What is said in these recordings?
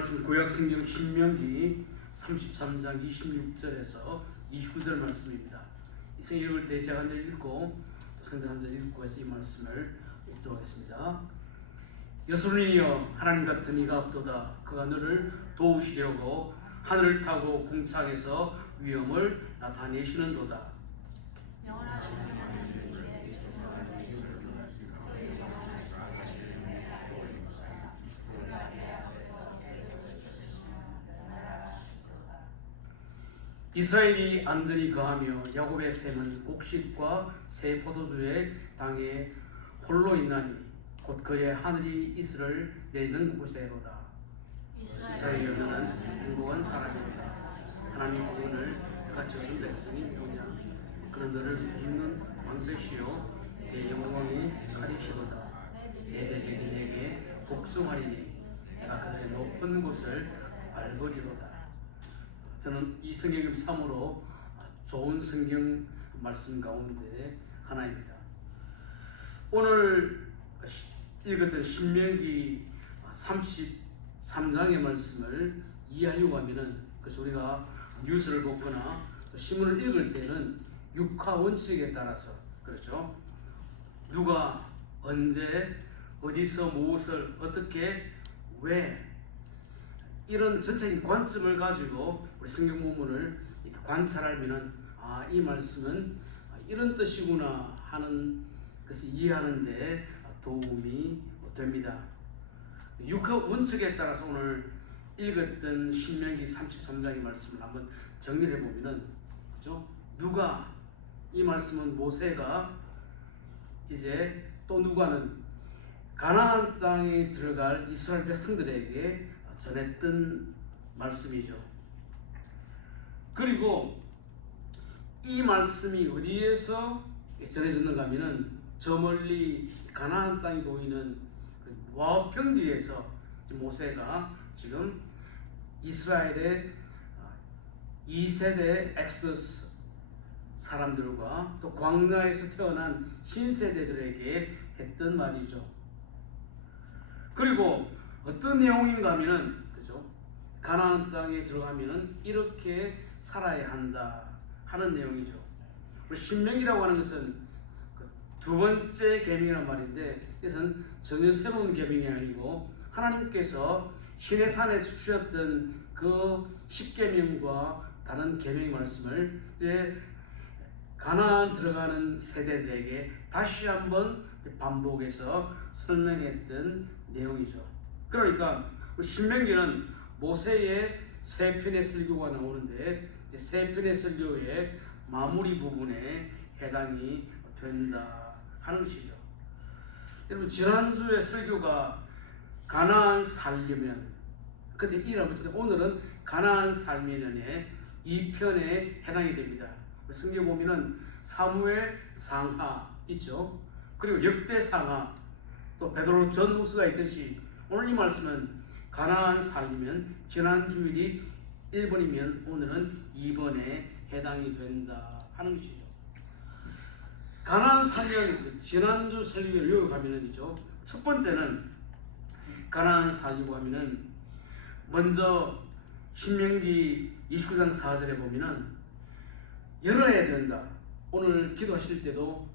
구약성경 신명기 33장 26절에서 29절 말씀입니다. 이 성경 읽을 때 제가 한 절 읽고 또 성경 한 절 읽고 해서 이 말씀을 읽도록 하겠습니다. 여소년이여 하나님 같은 이가 없도다. 그가 너를 도우시려고 하늘을 타고 궁창에서 위엄을 나타내시는도다. 이스라엘이 안전히 거하며 야곱의 샘은 곡식과 새 포도주의 땅에 홀로 있나니 곧 그의 하늘이 이슬을 내리는 곳에로다. 이스라엘이여 너는 행복한 사람이다. 하나님 그분을 내가 저준 백성이 누구냐. 그는 너를 믿는 왕되시오 내 영광이 가리시도다. 내 대적이 내게 복종하리니 내가 그들의 높은 곳을 밟으리로다. 저는 이 성경을 참으로 좋은 성경 말씀 가운데 하나입니다. 오늘 읽었던 신명기 33장의 말씀을 이해하려고 하면은 우리가 뉴스를 보거나 신문을 읽을 때는 육하 원칙에 따라서 그렇죠. 누가 언제 어디서 무엇을 어떻게 왜 이런 전체적인 관점을 가지고 우리 성경 본문을 관찰하면은 이 말씀은 이런 뜻이구나 하는 것을 이해하는데 도움이 됩니다. 육하 원칙에 따라서 오늘 읽었던 신명기 33장의 말씀을 한번 정리해 보면은 그렇죠? 누가 이 말씀은 모세가 이제 또 누가는 가나안 땅에 들어갈 이스라엘 백성들에게 전했던 말씀이죠. 그리고 이 말씀이 어디에서 전해졌는가 하면은 저 멀리 가나안 땅이 보이는 모압 평지에서 모세가 지금 이스라엘의 2세대 엑소스 사람들과 또 광야에서 태어난 신세대들에게 했던 말이죠. 그리고 어떤 내용인가 하면은 그죠? 가나안 땅에 들어가면은 이렇게 살아야 한다 하는 내용이죠. 우리 신명기라고 하는 것은 두 번째 계명이란 말인데 이것은 전혀 새로운 계명이 아니고 하나님께서 시내 산에서 주셨던 그 10계명과 다른 계명 말씀을 이제 가나안 들어가는 세대들에게 다시 한번 반복해서 설명했던 내용이죠. 그러니까 신명기는 모세의 세 편의 설교가 나오는데 세 편의 설교의 마무리 부분에 해당이 된다 하는 것이죠. 여러분 지난주에 설교가 가나안 살려면 그때 이라고 했는데 오늘은 가나안 살면에 2편에 해당이 됩니다. 성경 보면은 사무엘 상하 있죠. 그리고 역대 상하 또 베드로 전후서가 있듯이 오늘 이 말씀은 가나안 살리면 지난 주일이 1번이면 오늘은 2번에 해당이 된다 하는 것이죠. 가나안 살면 지난주 설교를 요약하면은 있죠. 첫 번째는 가나안 살리고 하면은 먼저 신명기 29장 4절에 보면은 열어야 된다. 오늘 기도하실 때도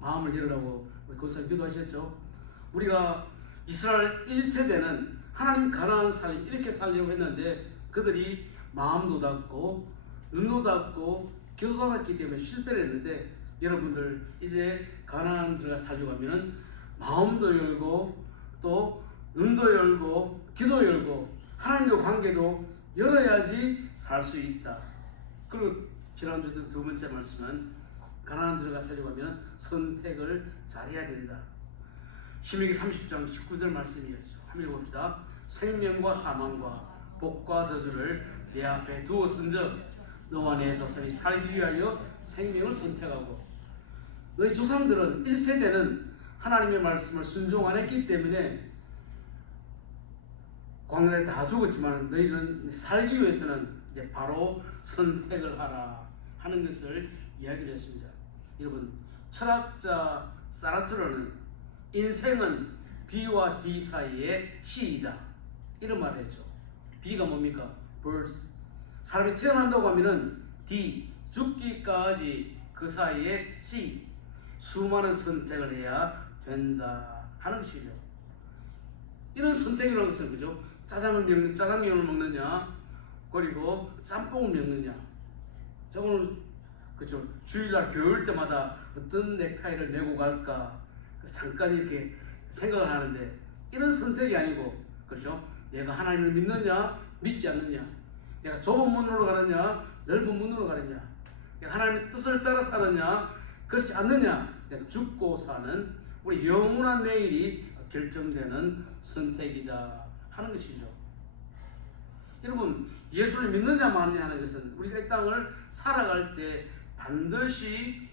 마음을 열으라고 거기서 기도하셨죠. 우리가 이스라엘 1세대는 하나님 가나안 살림 이렇게 살려고 했는데 그들이 마음도 닫고 눈도 닫고 귀도 닫았기 때문에 실패를 했는데 여러분들 이제 가나안 들어가 살려고 하면은 마음도 열고 또 눈도 열고 귀도 열고 하나님과 관계도 열어야지 살 수 있다. 그리고 지난주 두 번째 말씀은 가나안 들어가 살려고 하면 선택을 잘해야 된다. 신명기 30장 19절 말씀이었죠. 한번 읽어봅시다. 생명과 사망과 복과 저주를 내 앞에 두었은즉 너와 내 자손이 살기 위하여 생명을 선택하고 너희 조상들은 1세대는 하나님의 말씀을 순종 안 했기 때문에 광야에 다 죽었지만 너희는 살기 위해서는 이제 바로 선택을 하라 하는 것을 이야기를 했습니다. 여러분 철학자 사르트르는 인생은 B와 D 사이의 시이다 이런 말을 했죠. B가 뭡니까? birth. 사람이 태어난다고 하면은 D, 죽기까지 그 사이에 C, 수많은 선택을 해야 된다 하는 것이죠. 이런 선택이라는 것은 그죠? 짜장면을 먹느냐, 그리고 짬뽕을 먹느냐. 저거는 그죠? 주일날 교회 때마다 어떤 넥타이를 메고 갈까 잠깐 이렇게 생각을 하는데 이런 선택이 아니고 그렇죠? 내가 하나님을 믿느냐, 믿지 않느냐, 내가 좁은 문으로 가느냐, 넓은 문으로 가느냐, 내가 하나님의 뜻을 따라 사느냐, 그렇지 않느냐, 내가 죽고 사는 우리 영원한 내일이 결정되는 선택이다 하는 것이죠. 여러분, 예수를 믿느냐 마느냐 하는 것은 우리가 이 땅을 살아갈 때 반드시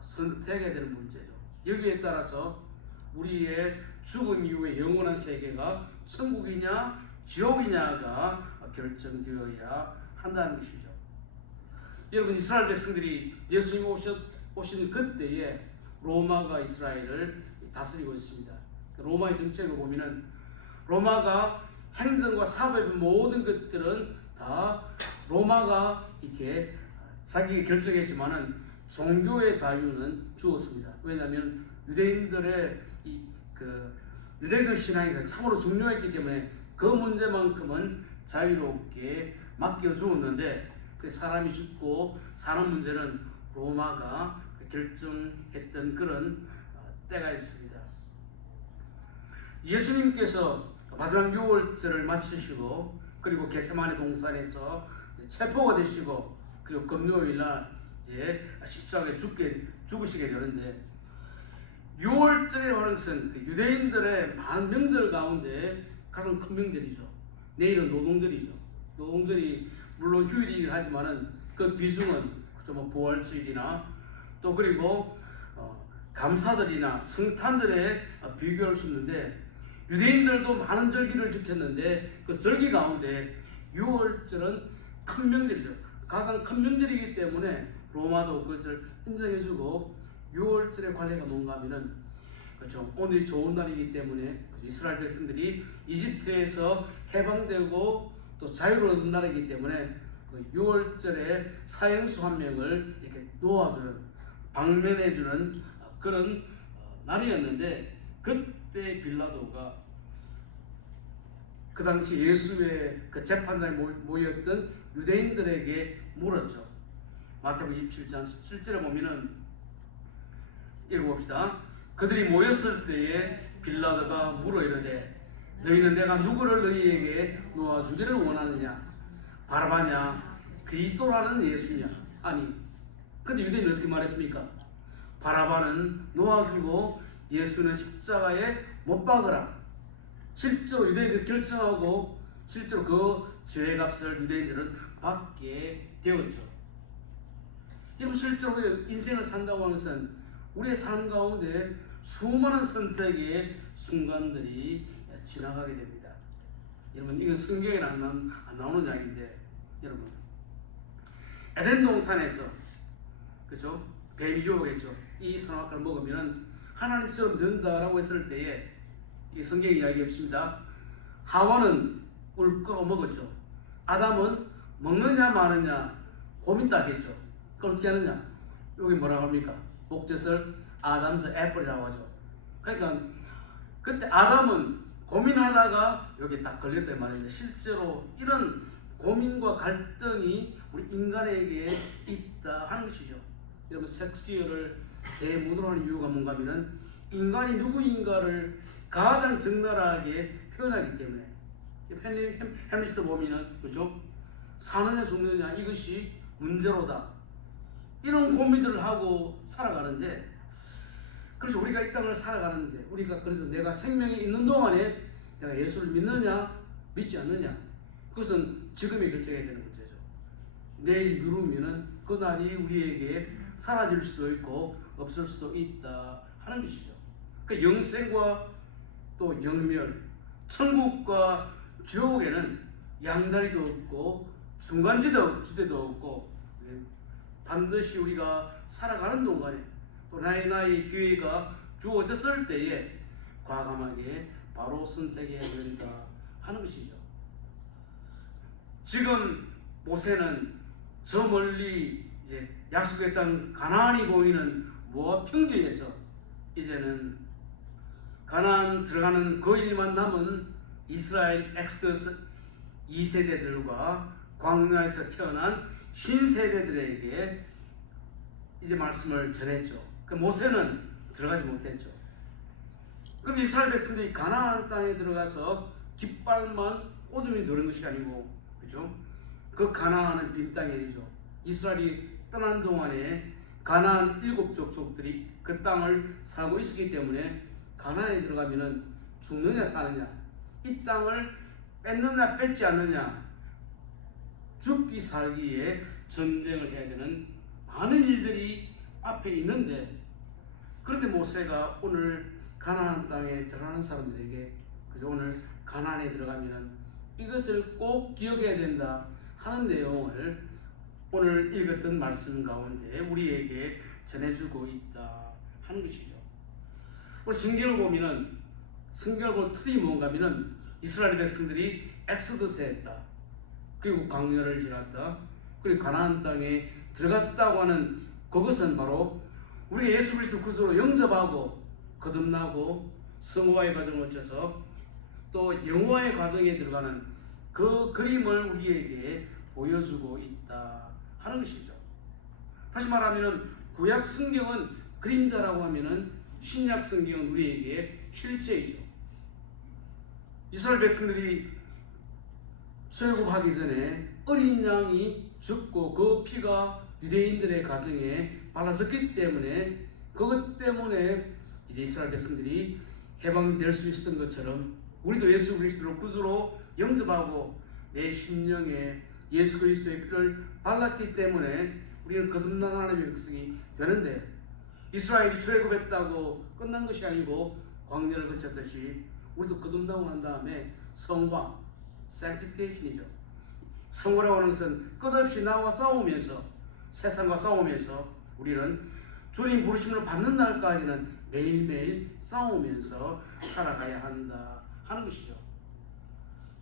선택해야 되는 문제죠. 여기에 따라서 우리의 죽음 이후의 영원한 세계가 천국이냐 지옥이냐가 결정되어야 한다는 것이죠. 여러분, 이스라엘 백성들이 예수님 오신 그때에 로마가 이스라엘을 다스리고 있습니다. 로마의 정책을 보면은 로마가 행정과 사법의 모든 것들은 다 로마가 이렇게 자기가 결정했지만은 종교의 자유는 주었습니다. 왜냐하면 유대인들의 유대교 신앙이 참으로 중요했기 때문에 그 문제만큼은 자유롭게 맡겨 주었는데 그 사람이 죽고 사는 문제는 로마가 결정했던 그런 때가 있습니다. 예수님께서 마지막 유월절을 마치시고 그리고 겟세마네 동산에서 체포가 되시고 그리고 금요일날 이제 십자가에 죽으시게 되는데, 유월절에 하는 것은 유대인들의 많은 명절 가운데 가장 큰 명절이죠. 내일은 노동절이죠. 노동절이 물론 휴일이긴 하지만은 그 비중은 뭐 부활절이나 또 그리고 감사절이나 성탄절에 비교할 수 있는데, 유대인들도 많은 절기를 지켰는데 그 절기 가운데 유월절은 큰 명절이죠. 가장 큰 명절이기 때문에 로마도 그것을 인정해주고, 유월절의 관례가 뭔가 하면은 그렇죠, 오늘이 좋은 날이기 때문에 이스라엘 백성들이 이집트에서 해방되고 또 자유를 얻은 날이기 때문에 그 유월절에 사형수 한 명을 이렇게 놓아주는, 방면해주는 그런 날이었는데, 그때 빌라도가 그 당시 예수의 그 재판장에 모였던 유대인들에게 물었죠. 마태복음 27장 17절에 보면은 읽어봅시다. 그들이 모였을 때에 빌라도가 물어 이르되 너희는 내가 누구를 너희에게 놓아주기를 원하느냐, 바라바냐, 그리스도라는 예수냐? 아니, 근데 유대인은 어떻게 말했습니까? 바라바는 놓아주고 예수는 십자가에 못 박으라. 실제로 유대인들이 결정하고 실제로 그 죄값을 유대인들은 받게 되었죠. 여러분, 실제로 우리가 인생을 산다고 하는 것은 우리의 삶 가운데 수많은 선택의 순간들이 지나가게 됩니다. 여러분, 이건 성경에 안 나오는 이야기인데, 여러분, 에덴 동산에서 그죠? 뱀이 유혹했죠. 이 선악과를 먹으면 하나님처럼 된다라고 했을 때에 이 성경 이야기 없습니다. 하와는 울고 먹었죠. 아담은 먹느냐 마느냐 고민도 하겠죠. 그럼 어떻게 하느냐? 여기 뭐라고 합니까? 목젖을 아담's 애플이라고 하죠. 그러니까 그때 아담은 고민하다가 여기 딱 걸렸단 말인데, 실제로 이런 고민과 갈등이 우리 인간에게 있다 하는 것이죠. 여러분, 섹스피어를 대문으로 하는 이유가 뭔가 하면은 인간이 누구인가를 가장 적나라하게 표현하기 때문에, 햄리스트 보면은 그죠? 사느냐 죽느냐 이것이 문제로다, 이런 고민들을 하고 살아가는데, 그래서 우리가 이 땅을 살아가는데 우리가 그래도 내가 생명이 있는 동안에 내가 예수를 믿느냐 믿지 않느냐, 그것은 지금에 결정해야 되는 문제죠. 내일 미루면은 그 날이 우리에게 사라질 수도 있고 없을 수도 있다 하는 것이죠. 그 영생과 또 영멸, 천국과 지옥에는 양다리도 없고 중간지대도 없고, 반드시 우리가 살아가는 동안에 또 나의 기회가 주어졌을 때에 과감하게 바로 선택해야 된다 하는 것이죠. 지금 모세는 저 멀리 이제 약속의 땅 가나안이 보이는 모압 평지에서 이제는 가나안 들어가는 거일만 남은 이스라엘 엑스더스 2세대들과 광야에서 태어난 신세대들에게 이제 말씀을 전했죠. 그 모세는 들어가지 못했죠. 그럼 이스라엘 백성들이 가나안 땅에 들어가서 깃발만 꽂으면 되는 것이 아니고, 그죠? 그 가나안은 빈 땅이 아니죠. 이스라엘이 떠난 동안에 가나안 7족속들이 그 땅을 살고 있었기 때문에 가나안에 들어가면은 죽느냐 사느냐, 이 땅을 뺏느냐 뺏지 않느냐, 죽기 살기에 전쟁을 해야 되는 많은 일들이 앞에 있는데, 그런데 모세가 오늘 가나안 땅에 들어가는 사람들에게, 그죠? 오늘 가나안에 들어가면은 이것을 꼭 기억해야 된다 하는 내용을 오늘 읽었던 말씀 가운데 우리에게 전해주고 있다 하는 것이죠. 우리 성경을 보면은, 성경을 본 틀이 뭔가 하면은 이스라엘 백성들이 엑소더스 했다, 그리고 광야를 지났다, 그리고 가나안 땅에 들어갔다고 하는 그것은 바로 우리 예수 그리스도 구주로 영접하고 거듭나고 성화의 과정을 거쳐서 또 영화의 과정에 들어가는 그 그림을 우리에게 보여주고 있다 하는 것이죠. 다시 말하면 구약 성경은 그림자라고 하면은 신약 성경은 우리에게 실제이죠. 이스라엘 백성들이 출애굽하기 전에 어린 양이 죽고 그 피가 유대인들의 가정에 발라졌기 때문에, 그것 때문에 이제 이스라엘 백성들이 해방될 수 있었던 것처럼 우리도 예수 그리스도를 구주로 영접하고 내 심령에 예수 그리스도의 피를 발랐기 때문에 우리는 거듭난 하나님의 백성이 되는데, 이스라엘이 출애굽했다고 끝난 것이 아니고 광야를 거쳤듯이 우리도 거듭나고 난 다음에 성화, sanctification이죠. 성화라고 하는 것은 끝없이 나와 싸우면서, 세상과 싸우면서 우리는 주님 부르심을 받는 날까지는 매일매일 싸우면서 살아가야 한다 하는 것이죠.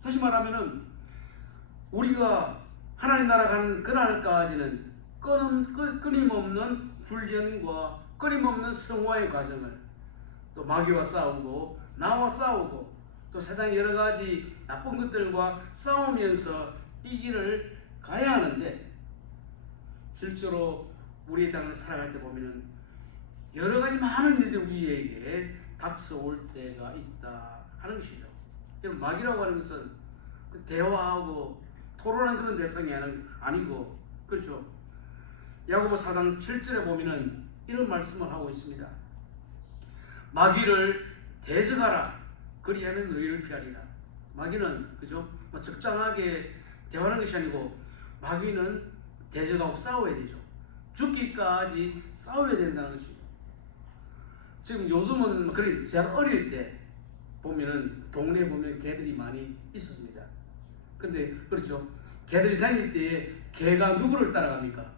다시 말하면은 우리가 하나님 나라 가는 그날까지는 끊임없는 훈련과 끊임없는 성화의 과정을, 또 마귀와 싸우고 나와 싸우고 또 세상 여러 가지 나쁜 것들과 싸우면서 이 길을 가야 하는데, 실제로 우리의 땅을 살아갈 때 보면은 여러 가지 많은 일들이 우리에게 닥쳐올 때가 있다 하는 것이죠. 마귀라고 하는 것은 대화하고 토론하는 그런 대상이 아니고, 그렇죠. 야고보 4장 7절에 보면은 이런 말씀을 하고 있습니다. 마귀를 대적하라, 그리하면 너희를 피하리라. 마귀는, 그죠? 적당하게 대화하는 것이 아니고 마귀는 대적하고 싸워야 되죠. 죽기까지 싸워야 된다는 것이죠. 지금 요즘은 그래, 제가 어릴 때 보면은 동네에 보면 개들이 많이 있었습니다. 근데 그렇죠. 개들이 다닐 때 개가 누구를 따라갑니까?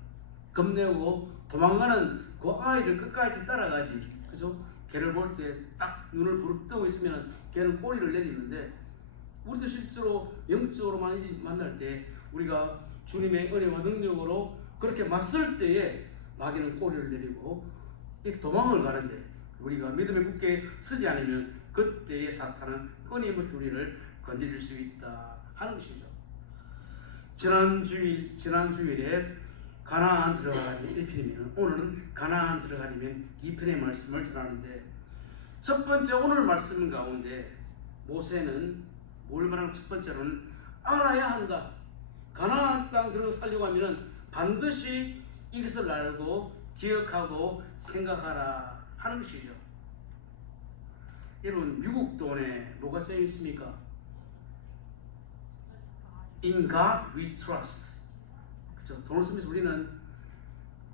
겁내고 도망가는 그 아이를 끝까지 따라가지. 그죠? 개를 볼 때 딱 눈을 부릅뜨고 있으면 개는 꼬리를 내리는데, 우리도 실제로 영적으로 만날 때 우리가 주님의 은혜와 능력으로 그렇게 맞설 때에 마귀는 꼬리를 내리고 이렇게 도망을 가는데, 우리가 믿음에 굳게 서지 않으면 그때의 사탄은 끊임없이 우리를 건드릴 수 있다 하는 것이죠. 지난 주일에 가나안 들어가라면 1편이면 오늘은 가나안 들어가려면 2편의 말씀을 전하는데, 첫 번째 오늘 말씀 가운데 모세는 뭘 말하는, 첫 번째로는 알아야 한다. 가나안 땅 들어 살려고 하면 반드시 이것을 알고 기억하고 생각하라 하는 것이죠. 여러분, 미국 돈에 뭐가 쓰여 있습니까? In God we trust. 그렇죠? 돈을 쓰면서 우리는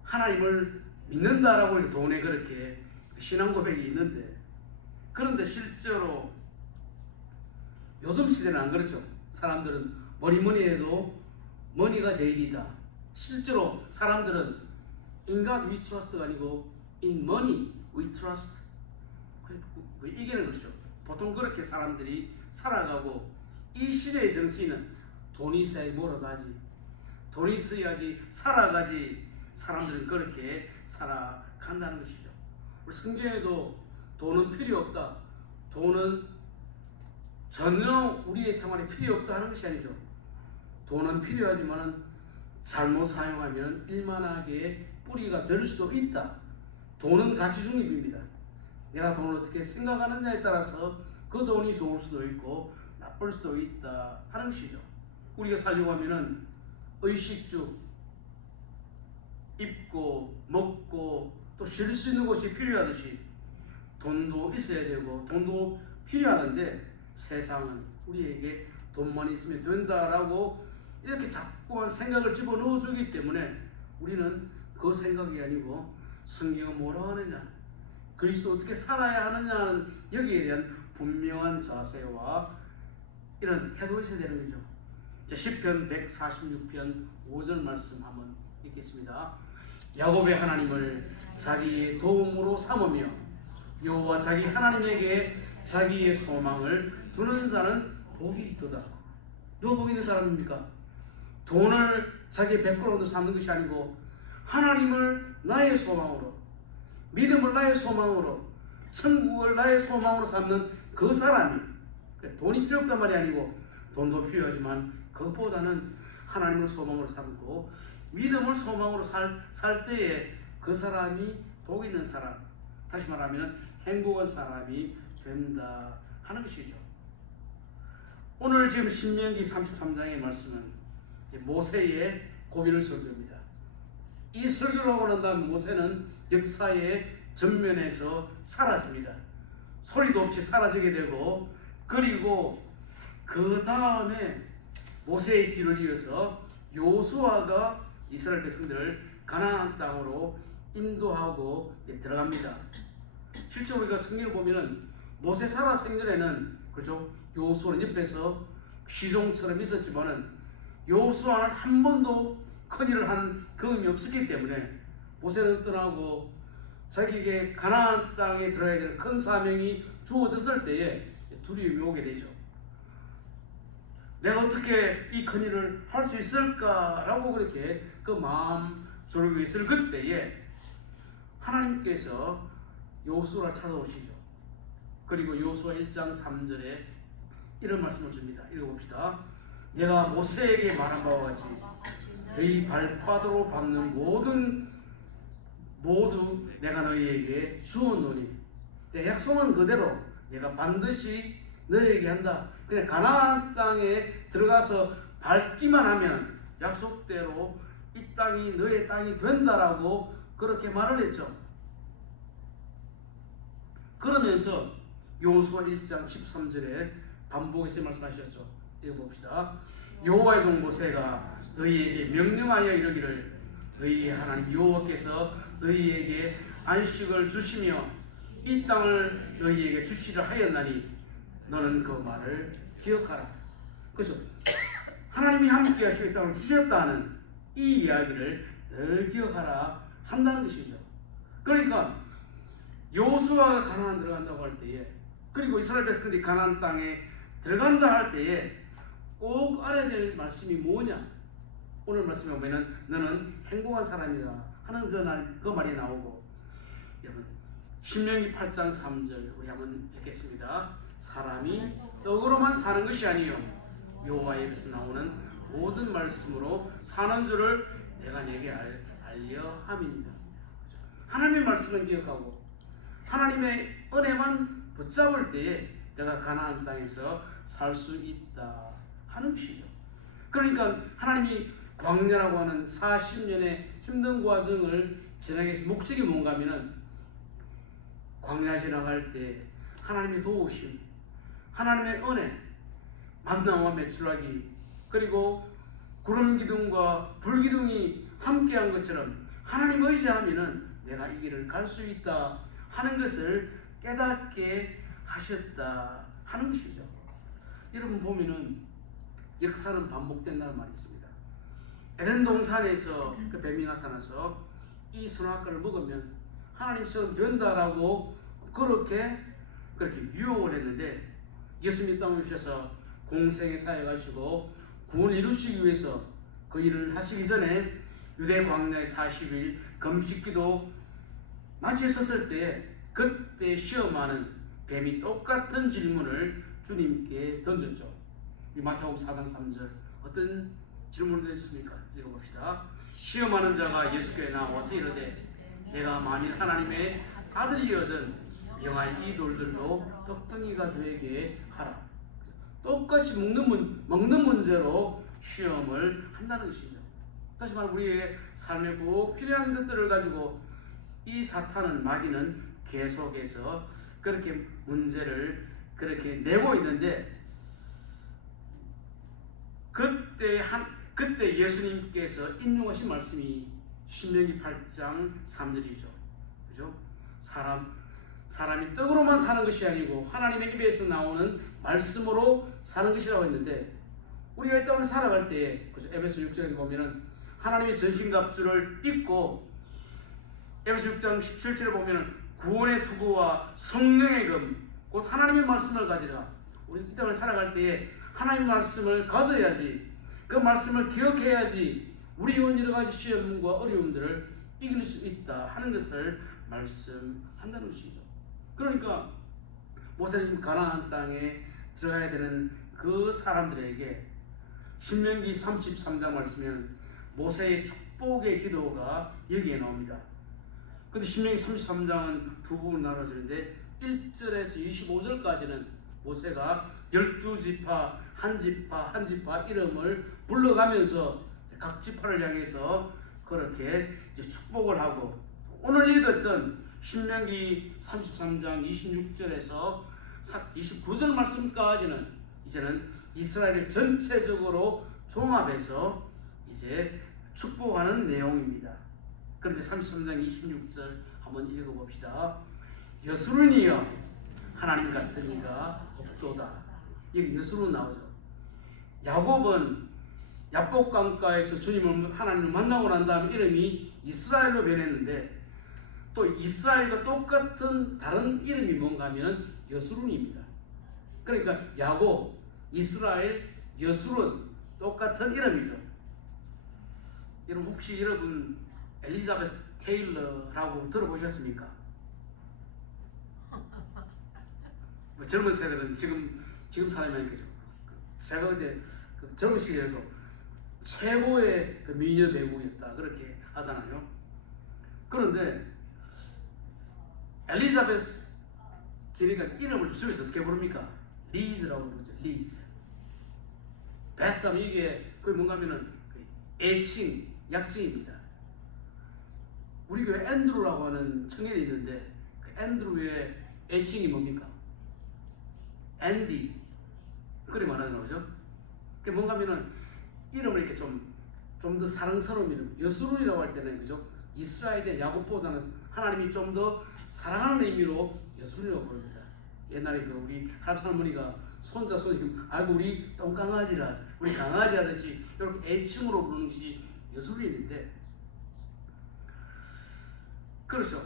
하나님을 믿는다라고 돈에 그렇게 신앙 고백이 있는데, 그런데 실제로 요즘 시대는 안 그렇죠. 사람들은 뭐니 해도 머니가 제일이다. 실제로 사람들은 In God we trust가 아니고 In money we trust. 이게 그렇죠. 보통 그렇게 사람들이 살아가고, 이 시대의 정신은 돈이 있어야 뭐라도 하지. 돈이 있어야지 살아가지. 사람들은 그렇게 살아간다는 것이죠. 우리 성경에도 돈은 필요 없다. 돈은 전혀 우리의 생활에 필요 없다 하는 것이 아니죠. 돈은 필요하지만 잘못 사용하면 일만하게 뿌리가 될 수도 있다. 돈은 가치 중립입니다. 내가 돈을 어떻게 생각하느냐에 따라서 그 돈이 좋을 수도 있고 나쁠 수도 있다 하는 것이죠. 우리가 살려고 하면은 의식주, 입고 먹고 또 쉴 수 있는 곳이 필요하듯이 돈도 있어야 되고 돈도 필요하는데 세상은 우리에게 돈만 있으면 된다라고 이렇게 자꾸만 생각을 집어넣어 주기 때문에 우리는 그 생각이 아니고 성경은 뭐라 하느냐, 그리스도 어떻게 살아야 하느냐는 여기에 대한 분명한 자세와 이런 태도가 있어야 되는 거죠. 자, 시편 146편 5절 말씀 한번 읽겠습니다. 야곱의 하나님을 자기의 도움으로 삼으며 여호와 자기 하나님에게 자기의 소망을 두는 자는 복이 있도다. 누가 복 있는 사람입니까? 돈을 자기의 백그라운드 삼는 것이 아니고 하나님을 나의 소망으로, 믿음을 나의 소망으로, 천국을 나의 소망으로 삼는 그 사람이, 돈이 필요 없단 말이 아니고 돈도 필요하지만 그것보다는 하나님을 소망으로 삼고 믿음을 소망으로 살 때에 그 사람이 복 있는 사람, 다시 말하면 행복한 사람이 된다 하는 것이죠. 오늘 지금 신명기 33장의 말씀은 모세의 고비를 설교합니다. 이 설교를 하고 난 다음 모세는 역사의 전면에서 사라집니다. 소리도 없이 사라지게 되고, 그리고 그 다음에 모세의 뒤를 이어서 여호수아가 이스라엘 백성들을 가나안 땅으로 인도하고 들어갑니다. 실제 우리가 성경을 보면은 모세 살아 생전에는 그죠, 여호수아는 옆에서 시종처럼 있었지만은 여호수아는 한 번도 큰일을 한 경험이 없었기 때문에 모세는 떠나고 자기에게 가나안 땅에 들어가야 될 큰 사명이 주어졌을 때에 두려움이 오게 되죠. 내가 어떻게 이 큰일을 할 수 있을까라고 그렇게 그 마음 졸고 있을 그때에 하나님께서 여호수아를 찾아오시죠. 그리고 여호수아 1장 3절에 이런 말씀을 줍니다. 읽어봅시다. 내가 모세에게 말한 바와 같이 너희 발바닥으로 밟는 모두 내가 너희에게 주었노니 내 약속은 그대로 내가 반드시 너희에게 한다. 그냥 가나안 땅에 들어가서 밟기만 하면 약속대로 이 땅이 너의 땅이 된다라고 그렇게 말을 했죠. 그러면서 여호수아 1장 13절에 반복해서 말씀하셨죠. 읽어봅시다. 여호와의 종 모세가 너희에게 명령하여 이르기를 너희의 하나님 여호와께서 너희에게 안식을 주시며 이 땅을 너희에게 주시려 하였나니 너는 그 말을 기억하라. 그렇죠? 하나님이 함께 하시고 이 땅을 주셨다는 이 이야기를 늘 기억하라 한다는 것이죠. 그러니까 여호수아가 가나안 들어간다고 할 때에, 그리고 이스라엘 백성들이 가나안 땅에 들어간다 할 때에 꼭 알아야 될 말씀이 뭐냐? 오늘 말씀에 보면은 너는 행복한 사람이다 하는 그 말이 나오고, 여러분 신명기 8장 3절 우리 한번 읽겠습니다. 사람이 떡으로만 사는 것이 아니요 여호와의 입에서 나오는 모든 말씀으로 사는 줄을 내가 내게 알려 함입니다. 하나님의 말씀을 기억하고 하나님의 은혜만 붙잡을 때에 내가 가나안 땅에서 살 수 있다 하는 것이죠. 그러니까 하나님이 광야라고 하는 40년의 힘든 과정을 지나게 해서 목적이 뭔가 하면은 광야 지나갈 때 하나님의 도우심, 하나님의 은혜, 만나와 매출하기, 그리고 구름 기둥과 불 기둥이 함께한 것처럼 하나님 의지하면은 내가 이 길을 갈 수 있다 하는 것을 깨닫게 하셨다 하는 것이죠. 여러분 보면은 역사는 반복된다는 말이 있습니다. 에덴 동산에서 그 뱀이 나타나서 이 선악과를 먹으면 하나님처럼 된다라고 그렇게 유혹을 했는데 예수님 땅에 오셔서 공생의 사역하시고 구원을 이루시기 위해서 그 일을 하시기 전에 유대 광야의 40일 금식기도 마쳤었을 때 그때 시험하는 뱀이 똑같은 질문을 주님께 던졌죠. 이 마태복음 4장 3절 어떤 질문을 던졌습니까? 읽어봅시다. 시험하는 자가 예수께 나와서 이르되 내가 만일 하나님의 아들이거든 명하여 이 돌들로 떡덩이가 되게 하라. 똑같이 먹는 문제로 시험을 한다는 것이죠. 다시 말해 우리의 삶에 꼭 필요한 것들을 가지고 이 사탄은 마귀는 계속해서 그렇게 문제를 그렇게 내고 있는데 그때 예수님께서 인용하신 말씀이 신명기 8장 3절이죠. 그죠? 사람이 떡으로만 사는 것이 아니고 하나님의 입에서 나오는 말씀으로 사는 것이라고 했는데 우리가 이 땅을 살아갈 때에 그죠? 에베소 6장에 보면은 하나님의 전신갑주를 입고 에베소 6장 17절에 보면은 구원의 투구와 성령의 금 곧 하나님의 말씀을 가지라. 우리 이 땅을 살아갈 때에 하나님의 말씀을 가져야지 그 말씀을 기억해야지 우리 여러 가지 시험과 어려움들을 이길 수 있다 하는 것을 말씀한다는 것이죠. 그러니까 모세는 가나안 땅에 들어가야 되는 그 사람들에게 신명기 33장 말씀에는 모세의 축복의 기도가 여기에 나옵니다. 근데 신명기 33장은 두 부분 나눠지는데 1절에서 25절까지는 모세가 12지파 한 지파 이름을 불러가면서 각 지파를 향해서 그렇게 이제 축복을 하고 오늘 읽었던 신명기 33장 26절에서 29절 말씀까지는 이제는 이스라엘 전체적으로 종합해서 이제 축복하는 내용입니다. 그런데 33장 26절 한번 읽어봅시다. 여수론이여 하나님 같은 이가 없도다. 여기 여수론 나오죠. 야곱은 야복 강가에서 하나님을 만나고 난 다음 이름이 이스라엘로 변했는데 또 이스라엘과 똑같은 다른 이름이 뭔가 하면 여수론입니다. 그러니까 야곱, 이스라엘, 여수론 똑같은 이름이죠. 여러분 혹시 여러분 엘리자베트 테일러라고 들어보셨습니까? 뭐 젊은 세대는 지금 사람이 아니죠. 제가 그때 그 젊은 시기에도 최고의 그 미녀 배우였다 그렇게 하잖아요. 그런데 엘리자베스 그러니까 이름을 줄여서 어떻게 부릅니까? 리즈라고 부르죠. 리즈. 베스하면 이게 그게 뭔가 하면은 애칭, 약칭입니다. 우리 교회 앤드루라고 하는 청년이 있는데 그 앤드루의 애칭이 뭡니까? 앤디. 그리 말하는 거죠. 그게 뭔가 하면은 이름을 이렇게 좀 더 사랑스러운 이름, 여수론이라고 할 때는 그죠? 이스라엘의 야곱보다는 하나님이 좀 더 사랑하는 의미로 여수론이라고 부릅니다. 옛날에 그 우리 할아버지가 손자 손님 아이고 우리 똥강아지라 우리 강아지 하듯이 이렇게 애칭으로 부르는 것이 여수론인데 그렇죠.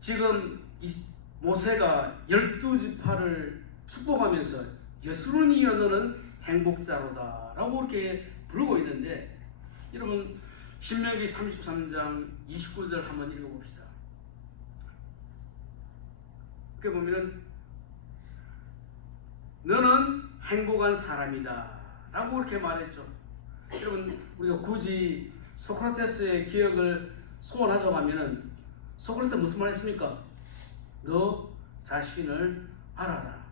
지금 모세가 12지파를 축복하면서 여수론이여 너는 행복자로다 라고 그렇게 부르고 있는데 여러분 신명기 33장 29절 한번 읽어봅시다. 그게 보면은 너는 행복한 사람이다 라고 그렇게 말했죠. 여러분 우리가 굳이 소크라테스의 기억을 소원하자고 하면은 소크라테스 무슨 말 했습니까? 너 자신을 알아라.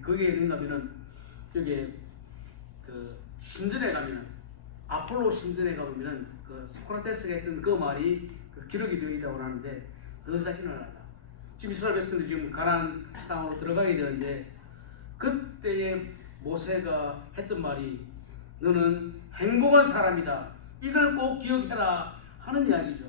그게 있는가면은 여기 그 신전에 가면은 아폴로 신전에 가보면은 그 소크라테스가 했던 그 말이 그 기록이 되어 있다고 하는데 너 자신을 알아라. 지금 이스라엘 백성들이 지금 가나안 땅으로 들어가게 되는데 그때의 모세가 했던 말이 너는 행복한 사람이다. 이걸 꼭 기억해라 하는 이야기죠.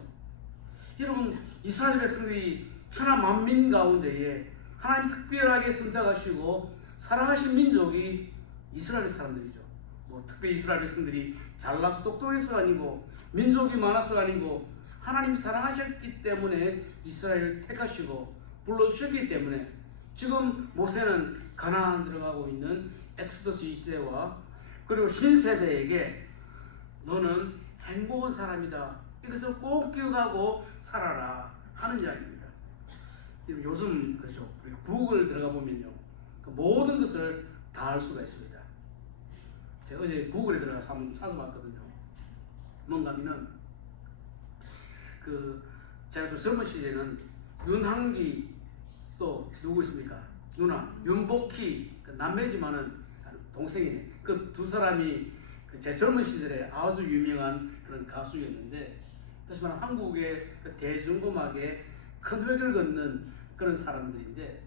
여러분 이스라엘 백성들이 천하 만민 가운데에 하나님 특별하게 선택하시고 사랑하신 민족이 이스라엘 사람들이죠. 뭐 특별히 이스라엘 백성들이 잘나서 똑똑해서가 아니고 민족이 많아서가 아니고 하나님 사랑하셨기 때문에 이스라엘을 택하시고 불러주셨기 때문에 지금 모세는 가나안 들어가고 있는 엑소더스 2세와 그리고 신세대에게 너는 행복한 사람이다. 이것을 꼭 기억하고 살아라 하는 이야기입니다. 요즘 그렇죠. 구글 들어가 보면요, 그 모든 것을 다 알 수가 있습니다. 제가 어제 구글에 들어가서 한번 찾아봤거든요. 뭔가 하면은 제가 좀 젊은 시절에는 윤항기 또 누구 있습니까? 누나 윤복희, 남매지만은 동생이네. 그 두 사람이 제 젊은 시절에 아주 유명한 그런 가수였는데, 다시 말하면 한국의 대중음악에 큰 획을 걷는 그런 사람들인데,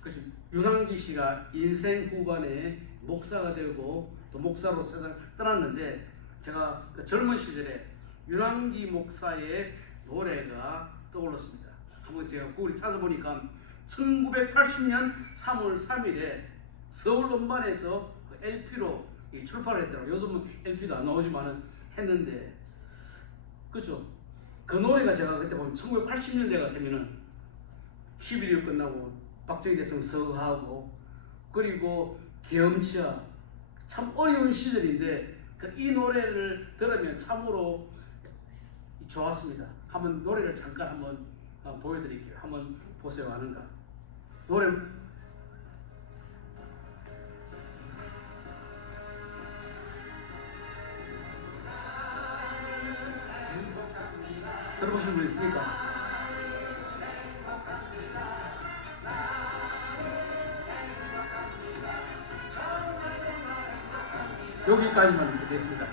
그래서 윤항기 씨가 인생 후반에 목사가 되고 또 목사로 세상을 떠났는데, 제가 그 젊은 시절에 윤항기 목사의 노래가 떠올랐습니다. 한번 제가 구글에 찾아보니까 1980년 3월 3일에 서울 음반에서 LP로 출판을 했더라고요. 요즘은 LP도 안 나오지만은 했는데, 그렇죠. 그 노래가 제가 그때 보면 1980년대가 되면은 11.25 끝나고 박정희 대통령 서거하고 그리고 계엄치하 참 어려운 시절인데, 이 노래를 들으면 참으로 좋았습니다. 한번 노래를 잠깐 한번 보여드릴게요. 한번 보세요. 아는가? 노래 들어보신 분 있습니까? 여기까지만 듣겠습니다.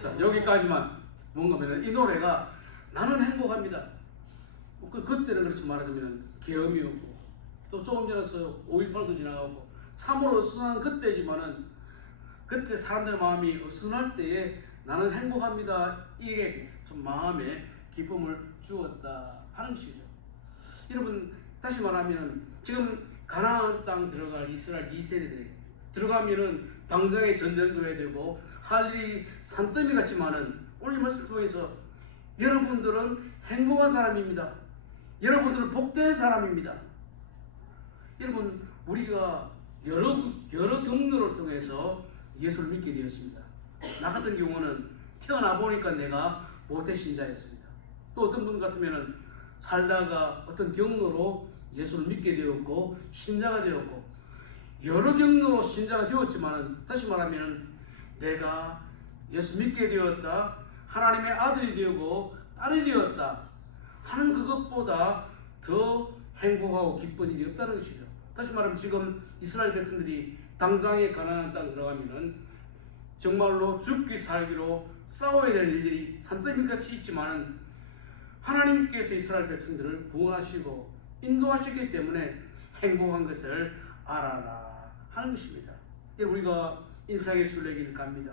자, 여기까지만. 뭔가 하면 이 노래가 나는 행복합니다. 그때는 그렇지 말하자면 계엄이었고 또 조금 전에서 5.18도 지나가고 참으로 어수선한 그때지만은, 그때 사람들 마음이 어수선할 때에 나는 행복합니다. 이게 좀 마음에 기쁨을 주었다 하는 것이죠. 여러분, 다시 말하면 지금 가나안 땅 들어갈 이스라엘 2세대들이 들어가면은 당장에 전쟁도 해야 되고 할 일이 산더미 같지만은, 오늘 말씀 통해서 여러분들은 행복한 사람입니다. 여러분들은 복된 사람입니다. 여러분, 우리가 여러 경로를 통해서 예수를 믿게 되었습니다. 나 같은 경우는 태어나 보니까 내가 모태 신자였습니다. 또 어떤 분 같으면은 살다가 어떤 경로로 예수를 믿게 되었고 신자가 되었고, 여러 경로로 신자가 되었지만, 다시 말하면 내가 예수 믿게 되었다, 하나님의 아들이 되고 딸이 되었다 하는 그것보다 더 행복하고 기쁜 일이 없다는 것이죠. 다시 말하면 지금 이스라엘 백성들이 당장에 가나안 땅 들어가면은 정말로 죽기 살기로 싸워야 될 일들이 산더미같이 있지만, 하나님께서 이스라엘 백성들을 구원하시고 인도하셨기 때문에 행복한 것을 알아라 하는 것입니다. 우리가 인생의 순례길을 갑니다.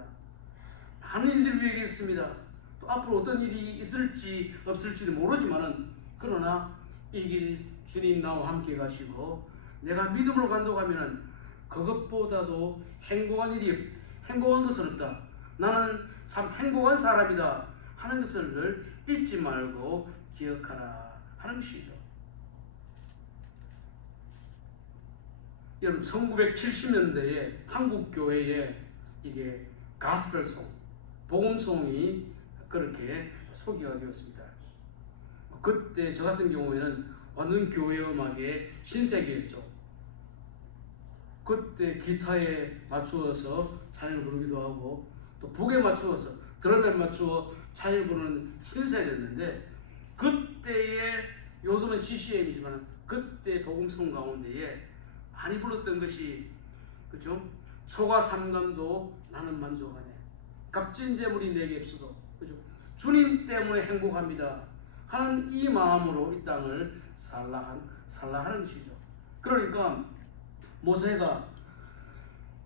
많은 일들이 위에 있습니다. 또 앞으로 어떤 일이 있을지 없을지도 모르지만은, 그러나 이 길 주님 나와 함께 가시고 내가 믿음으로 간다고 하면은 그것보다도 행복한 것은 없다. 나는 참 행복한 사람이다 하는 것을 늘 잊지 말고 기억하라 하는 것이죠. 여러분, 1970년대에 한국 교회에 이게 가스펠송, 복음송이 그렇게 소개가 되었습니다. 그때 저 같은 경우에는 완전 교회 음악의 신세계였죠. 그때 기타에 맞추어서 찬양을 부르기도 하고 또 북에 맞추어서 드럼에 맞추어 찬양을 부르는 신세대였는데, 그때의, 요즘은 CCM이지만 그때 복음송 가운데에 많이 불렀던 것이, 그죠? 초가 삼간도 나는 만족하네, 값진 재물이 내게 없어도, 그죠? 주님 때문에 행복합니다 하는 이 마음으로 이 땅을 살라 하는 것이죠. 그러니까 모세가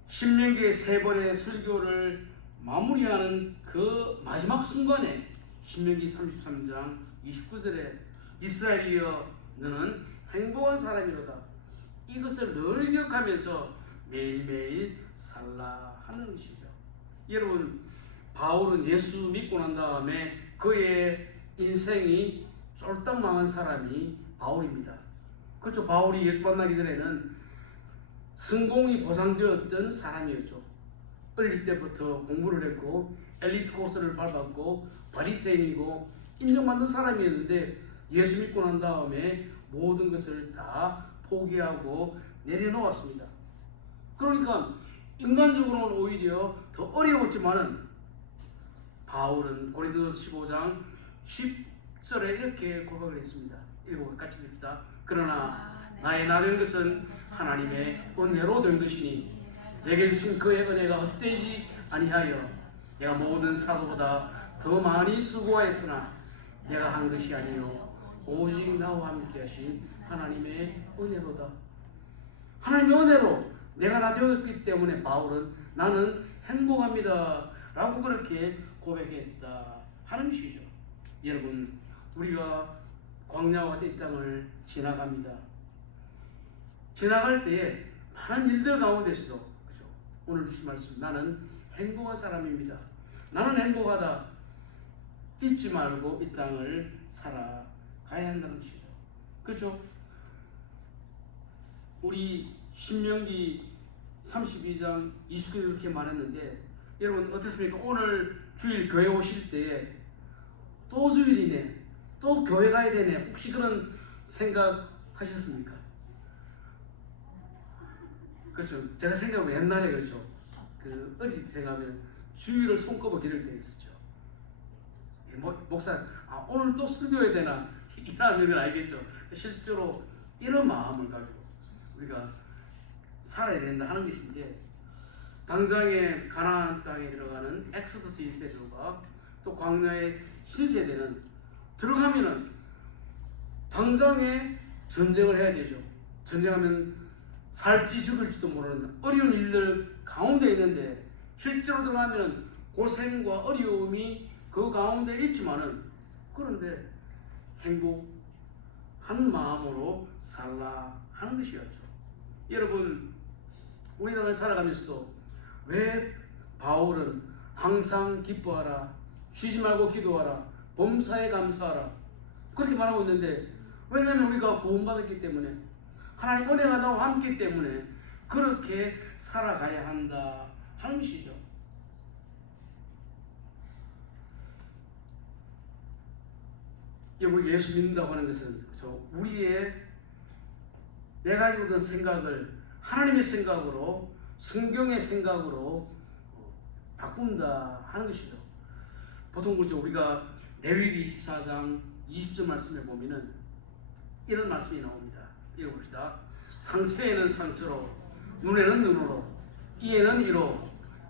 신명기의 3번의 설교를 마무리하는 그 마지막 순간에 신명기 33장 29절에 이스라엘이여 너는 행복한 사람이로다, 이것을 늘 기억하면서 매일매일 살라 하는 것이죠. 여러분, 바울은 예수 믿고 난 다음에 그의 인생이 쫄딱 망한 사람이 바울입니다. 그렇죠. 바울이 예수 만나기 전에는 성공이 보장되었던 사람이었죠. 어릴 때부터 공부를 했고 엘리트 코스를 밟았고 바리새인이고 인정받는 사람이었는데 예수 믿고 난 다음에 모든 것을 다 포기하고 내려놓았습니다. 그러니까 인간적으로는 오히려 더 어려웠지만은 바울은 고린도서 15장 10절에 이렇게 고백을 했습니다. 읽고 같이 읽읍시다. 그러나 나의 나된 것은 하나님의 은혜로 된 것이니 내게 주신 그의 은혜가 헛되지 아니하여 내가 모든 사도보다 더 많이 수고하였으나 내가 한 것이 아니요 오직 나와 함께 하신 하나님의 은혜로다. 하나님의 은혜로 내가 나 되었기 때문에 바울은 나는 행복합니다 라고 그렇게 고백했다 하는 것이죠. 여러분, 우리가 광야와 같은 이 땅을 지나갑니다. 지나갈 때에 많은 일들 가운데서도 그렇죠? 오늘 주신 말씀, 나는 행복한 사람입니다. 나는 행복하다. 잊지 말고 이 땅을 살아가야 한다는 것이죠. 그렇죠? 우리 신명기 32장 29절 이렇게 말했는데 여러분 어떻습니까? 오늘 주일 교회 오실 때에 또 주일이네, 또 교회 가야 되네, 혹시 그런 생각 하셨습니까? 그렇죠. 제가 생각하면 옛날에 그렇죠. 그 어릴 때 생각하면 주일을 손꼽아 기를 때 있었죠. 목사, 오늘 또 설교해야 되나 이러면 알겠죠. 실제로 이런 마음을 가지고 우리가 살아야 된다 하는 것인데, 당장에 가나안 땅에 들어가는 엑소더스 1세대와 또 광야의 신세대는 들어가면은 당장에 전쟁을 해야 되죠. 전쟁하면 살지 죽을지도 모르는 어려운 일들 가운데 있는데 실제로 들어가면 고생과 어려움이 그 가운데 있지만은 그런데 행복한 마음으로 살라 하는 것이었죠. 여러분, 우리 땅을 살아가면서도 왜 바울은 항상 기뻐하라, 쉬지 말고 기도하라, 범사에 감사하라 그렇게 말하고 있는데, 왜냐하면 우리가 구원받았기 때문에 하나님 은혜가 나와 함께 때문에 그렇게 살아가야 한다 하는 것이죠. 여러분, 예수 믿는다고 하는 것은 우리의 내가 가지고 있던 생각을 하나님의 생각으로, 성경의 생각으로 바꾼다 하는 것이죠. 보통 그렇죠. 우리가 레위기 24장 20절 말씀에 보면은 이런 말씀이 나옵니다. 읽어봅시다. 상처에는 상처로, 눈에는 눈으로, 이에는 이로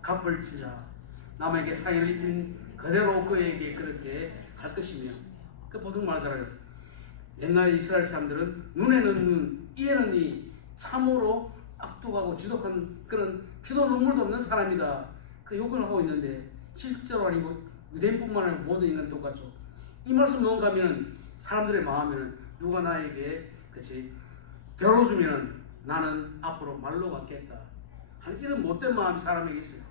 갚을지라. 남에게 상해를 입힌 그대로 그에게 그렇게 할 것이며. 그 보통 말하잖아요. 옛날 이스라엘 사람들은 눈에는 눈, 이에는 이, 참으로 악독하고 지독한 그런 피도 눈물도 없는 사람이다. 그 욕을 하고 있는데 실제로 아니고 유대인뿐만 아니라 모든 인간 똑같죠. 이 말씀 뭔가 하면 사람들의 마음에는 누가 나에게 그렇지 데려주면은 나는 앞으로 말로 갖겠다 하는 이런 못된 마음이 사람에게 있어요.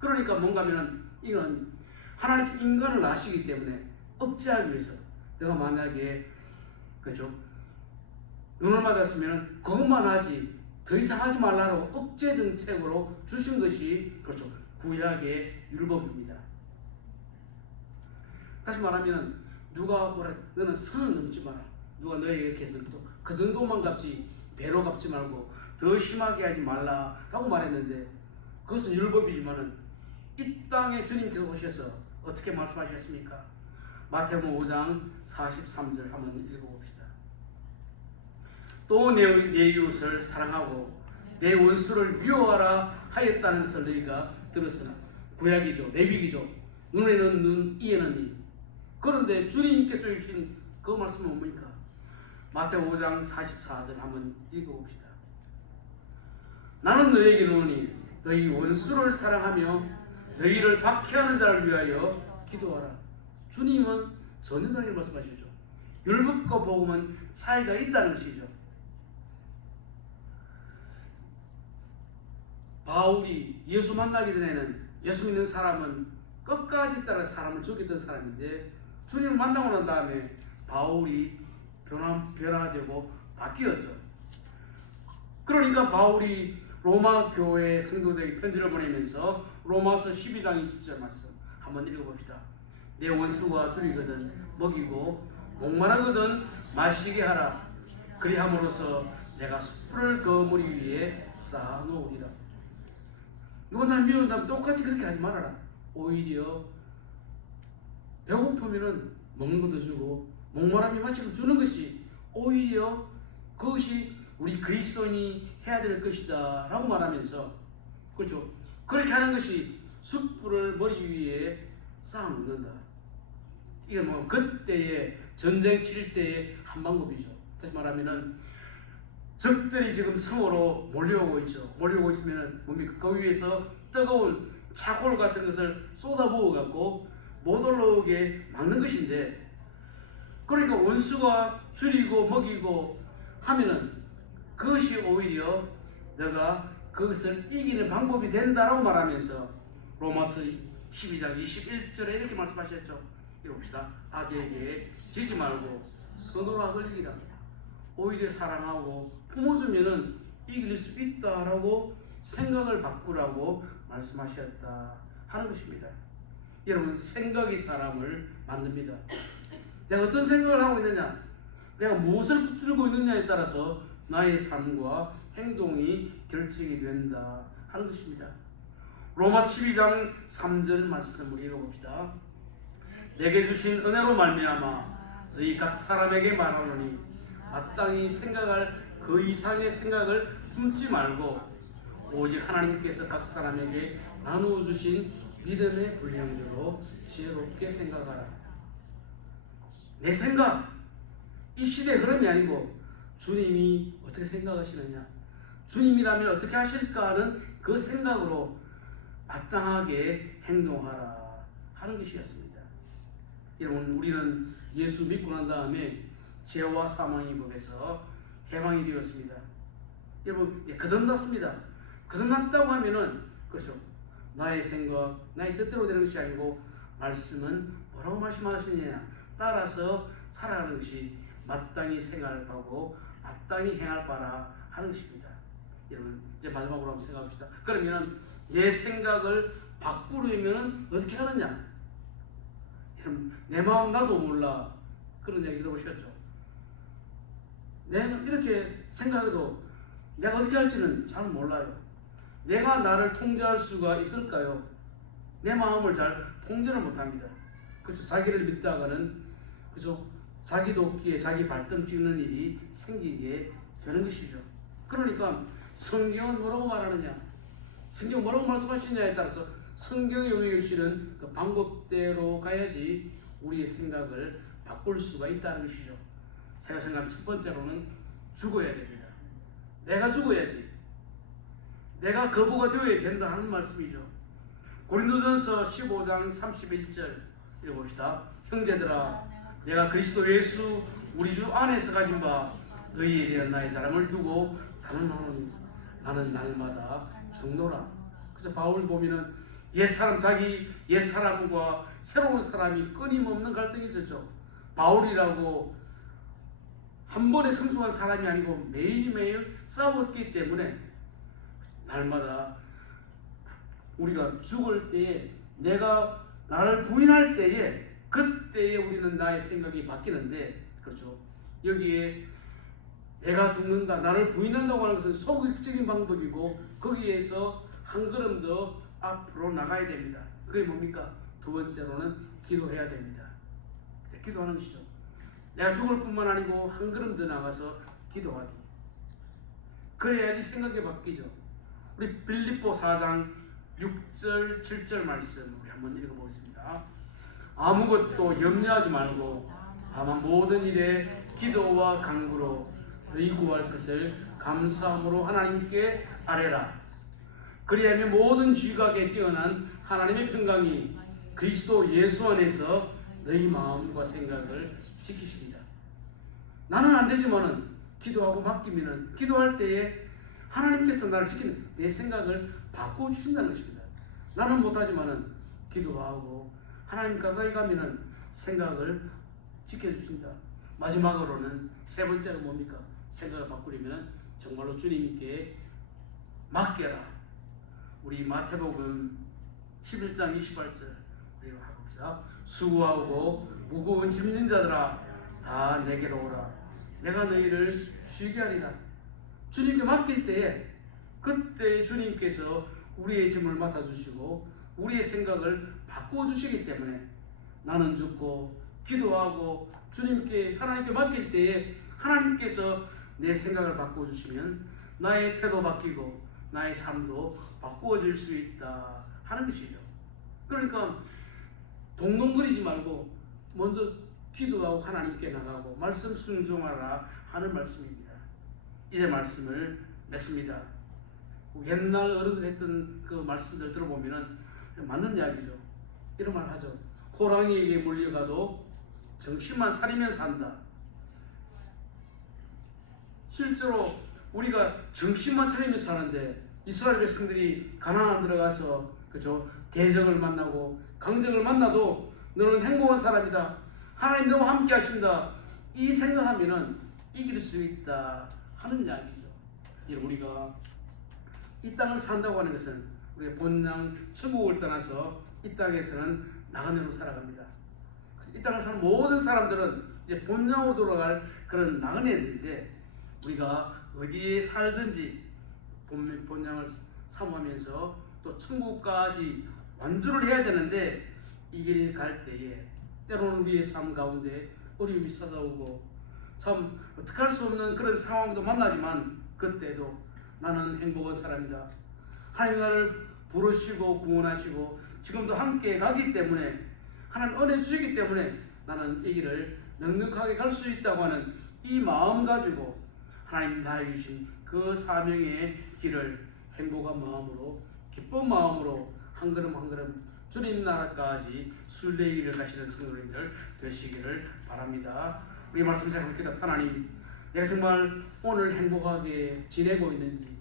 그러니까 뭔가 하면은 이건 하나님 인간을 아시기 때문에 억제하기 위해서 내가 만약에 그렇죠 눈을 맞았으면 그것만 하지 더 이상 하지 말라고 억제 정책으로 주신 것이 그렇죠 구약의 율법입니다. 다시 말하면 누가 뭐라 너는 선을 넘지 마라. 누가 너에게 이렇게 해서 그 정도만 갚지 배로 갚지 말고 더 심하게 하지 말라라고 말했는데, 그것은 율법이지만은 이 땅에 주님께서 오셔서 어떻게 말씀하셨습니까? 마태복음 5장 43절 한번 읽어봅시다. 또 내 이웃을 사랑하고 내 원수를 미워하라 하였다는 것을 너희가 들었으나, 구약이죠, 레위기죠. 눈에는 눈, 이에는 이. 그런데 주님께서 주신 그 말씀은 뭡니까? 마태복음 5장 44절 한번 읽어봅시다. 나는 너에게 이르노니 너희 원수를 사랑하며 너희를 박해하는 자를 위하여 기도하라. 주님은 전혀 다르게 말씀하시죠. 율법과 복음은 차이가 있다는 것이죠. 바울이 예수 만나기 전에는 예수 믿는 사람은 끝까지 따라 사람을 죽였던 사람인데, 주님을 만나고 난 다음에 바울이 변화되고 바뀌었죠. 그러니까 바울이 로마 교회 성도들에게 편지를 보내면서 로마서 12장 20절 말씀 한번 읽어봅시다. 내 원수가 줄이거든 먹이고 목마르거든 마시게 하라. 그리함으로써 내가 숯불을 그 머리 위에 쌓아놓으리라. 누가 날 미운다면 똑같이 그렇게 하지 말아라. 오히려 배고프면은 먹는 것도 주고 목마르면 마시고 주는 것이 오히려 그것이 우리 그리스도인이 해야 될 것이다 라고 말하면서, 그렇죠, 그렇게 하는 것이 숯불을 머리 위에 쌓아놓는다. 이게 뭐 그때의 전쟁 칠 때의 한 방법이죠. 다시 말하면은 적들이 지금 성으로 몰려오고 있죠. 몰려오고 있으면은 뭡니까? 그 위에서 뜨거운 차골 같은 것을 쏟아부어 갖고 못 올라오게 막는 것인데, 그러니까 원수가 줄이고 먹이고 하면은 그것이 오히려 내가 그것을 이기는 방법이 된다라고 말하면서 로마서 12장 21절에 이렇게 말씀하셨죠. 읽어봅시다. 악에게 지지 말고 선으로 걸리기라. 오히려 사랑하고 품어주면은 이길 수 있다라고 생각을 바꾸라고 말씀하셨다 하는 것입니다. 여러분, 생각이 사람을 만듭니다. 내가 어떤 생각을 하고 있느냐, 내가 무엇을 붙들고 있느냐에 따라서 나의 삶과 행동이 결정이 된다 하는 것입니다. 로마서 12장 3절 말씀을 읽어봅시다. 내게 주신 은혜로 말미암아 너희 각 사람에게 말하노니 마땅히 생각할 그 이상의 생각을 품지 말고 오직 하나님께서 각 사람에게 나누어 주신 믿음의 분량대로 지혜롭게 생각하라. 내 생각, 이 시대의 흐름이 아니고 주님이 어떻게 생각하시느냐, 주님이라면 어떻게 하실까 하는 그 생각으로 마땅하게 행동하라 하는 것이었습니다. 여러분, 우리는 예수 믿고 난 다음에 죄와 사망의 법에서 해방이 되었습니다. 여러분, 거듭났습니다. 거듭났다고 하면은, 그렇죠, 나의 생각, 나의 뜻대로 되는 것이 아니고 말씀은 뭐라고 말씀하시느냐 따라서 살아가는 것이 마땅히 생각할 바고 마땅히 행할 바라 하는 것입니다. 여러분, 이제 마지막으로 한번 생각합시다. 그러면 내 생각을 바꾸려면 어떻게 하느냐? 여러분, 내 마음 나도 몰라 그런 얘기 들어보셨죠? 내가 이렇게 생각해도 내가 어떻게 할지는 잘 몰라요. 내가 나를 통제할 수가 있을까요? 내 마음을 잘 통제를 못합니다. 그렇죠? 자기를 믿다가는, 그렇죠, 자기 돕기에 자기 발등 찍는 일이 생기게 되는 것이죠. 그러니까 성경은 뭐라고 말하느냐, 성경 뭐라고 말씀하시느냐에 따라서 성경이 우리에게 주시는 그 방법대로 가야지 우리의 생각을 바꿀 수가 있다는 것이죠. 제가 생각하는 첫 번째로는 죽어야 됩니다. 내가 죽어야지. 내가 거부가 되어야 된다 하는 말씀이죠. 고린도전서 15장 31절 읽어봅시다. 형제들아, 내가 그리스도 예수 우리 주 안에서 가진 바 너희에 대한 나의 자랑을 두고 나는 날마다 죽노라. 그래서 바울 보면은 옛사람, 자기 옛사람과 새로운 사람이 끊임없는 갈등이 있었죠. 바울이라고 한 번에 성숙한 사람이 아니고 매일매일 싸웠기 때문에 날마다 우리가 죽을 때에, 내가 나를 부인할 때에, 그때에 우리는 나의 생각이 바뀌는데, 그렇죠, 여기에 내가 죽는다, 나를 부인한다고 하는 것은 소극적인 방법이고 거기에서 한 걸음 더 앞으로 나가야 됩니다. 그게 뭡니까? 두 번째로는 기도해야 됩니다. 기도하는 것이죠. 내가 죽을 뿐만 아니고 한 걸음 더 나가서 기도하기. 그래야지 생각이 바뀌죠. 우리 빌립보 4장 6절 7절 말씀 우리 한번 읽어보겠습니다. 아무것도 염려하지 말고 다만 모든 일에 기도와 간구로 너희 구할 것을 감사함으로 하나님께 아뢰라. 그리하면 모든 지각에 뛰어난 하나님의 평강이 그리스도 예수 안에서 너희 마음과 생각을 지키십니다. 나는 안 되지만은 기도하고 맡기면은, 기도할 때에 하나님께서 나를 지키는, 내 생각을 바꿔 주신다는 것입니다. 나는 못하지만은 기도하고 하나님 가까이 가면은 생각을 지켜주신다. 마지막으로는 세 번째가 뭡니까? 생각을 바꾸려면 정말로 주님께 맡겨라. 우리 마태복음 11장 28절 봅시다. 수고하고 무거운 짐진 자들아 다 내게로 오라. 내가 너희를 쉬게 하리라. 주님께 맡길 때에 그때 주님께서 우리의 짐을 맡아주시고 우리의 생각을 바꿔주시기 때문에 나는 죽고 기도하고 주님께 하나님께 맡길 때에 하나님께서 내 생각을 바꿔주시면 나의 태도 바뀌고 나의 삶도 바꾸어질 수 있다 하는 것이죠. 그러니까 동동거리지 말고 먼저 기도하고 하나님께 나가고 말씀 순종하라 하는 말씀입니다. 이제 말씀을 맺습니다. 옛날 어른들 했던 그 말씀들 들어보면 맞는 이야기죠. 이런 말 하죠. 호랑이에게 몰려가도 정신만 차리면 산다. 실제로 우리가 정신만 차리면 사는데 이스라엘 백성들이 가나안 들어가서 그죠? 대적을 만나고 강적을 만나도 너는 행복한 사람이다. 하나님 너와 함께 하신다. 이 생각하면은 이길 수 있다 하는 이야기죠. 우리가 이 땅을 산다고 하는 것은 우리의 본향 천국을 떠나서 이 땅에서는 나그네로 살아갑니다. 이 땅을 사는 모든 사람들은 이제 본향으로 돌아갈 그런 나그네들인데 우리가 어디에 살든지 본향을 사모하면서 또 천국까지 완주를 해야 되는데 이 길 갈 때에 때로는 우리의 삶 가운데 어려움이 찾아오고 참 어떡할 수 없는 그런 상황도 만나지만 그때도 나는 행복한 사람이다. 하나님 나를 부르시고 구원하시고 지금도 함께 가기 때문에 하나님 은혜 주시기 때문에 나는 이 길을 넉넉하게 갈 수 있다고 하는 이 마음 가지고 하나님 나에게 주신 그 사명의 길을 행복한 마음으로 기쁜 마음으로 한 걸음 한 걸음 주님 나라까지 순례의 길을 가시는 성도님들 되시기를 바랍니다. 우리 말씀 생각합니다. 하나님, 내가 정말 오늘 행복하게 지내고 있는지,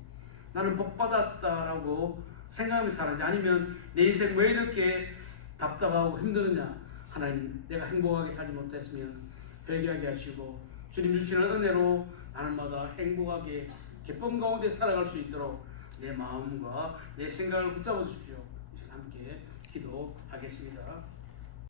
나는 복받았다라고 생각하면서 사는지, 아니면 내 인생 왜 이렇게 답답하고 힘드느냐, 하나님, 내가 행복하게 살지 못했으면 회개하게 하시고 주님 주시는 은혜로 날마다 행복하게 기쁨 가운데 살아갈 수 있도록 내 마음과 내 생각을 붙잡아 주십시오. 이제 함께 기도하겠습니다.